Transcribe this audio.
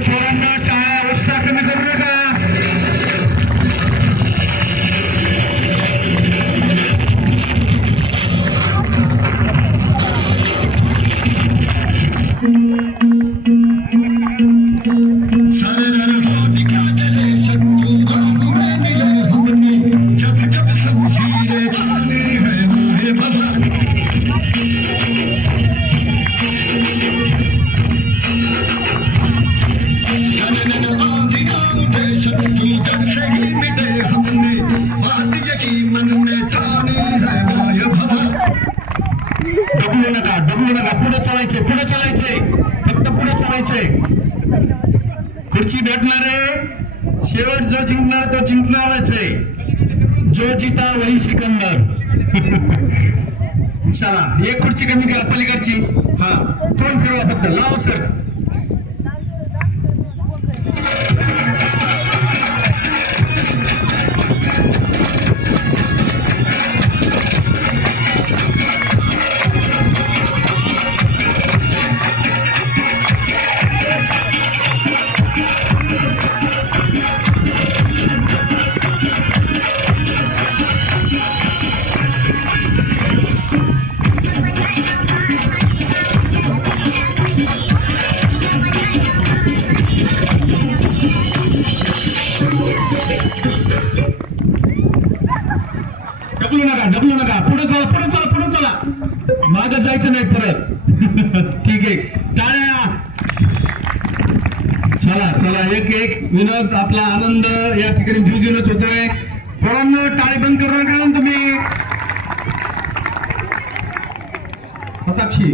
पोरांना टाळ्या उत्साह कमी करू नका. डबलू नका, पुढे चालायचे, पुढे चालायचे, फक्त पुढे चालायचे. खुर्ची भेटणारे, शेवट जो जिंकणार तो जिंकणारच आहे. जो जीता वही सिकंदर. चला एक खुर्ची कमी करा पलीकडची. हा तोंड फिरवा फक्त, लाव सर. ढकलू नका, पुढे चला, पुढे चला, पुढे चला. मागं जायचं नाही परत. ठीक आहे, टाळ्या. चला चला, एक विनोद, आपला आनंद या ठिकाणी द्विगुणित होतोय. पोरांनो टाळी बंद करू नका तुम्ही. हताक्षी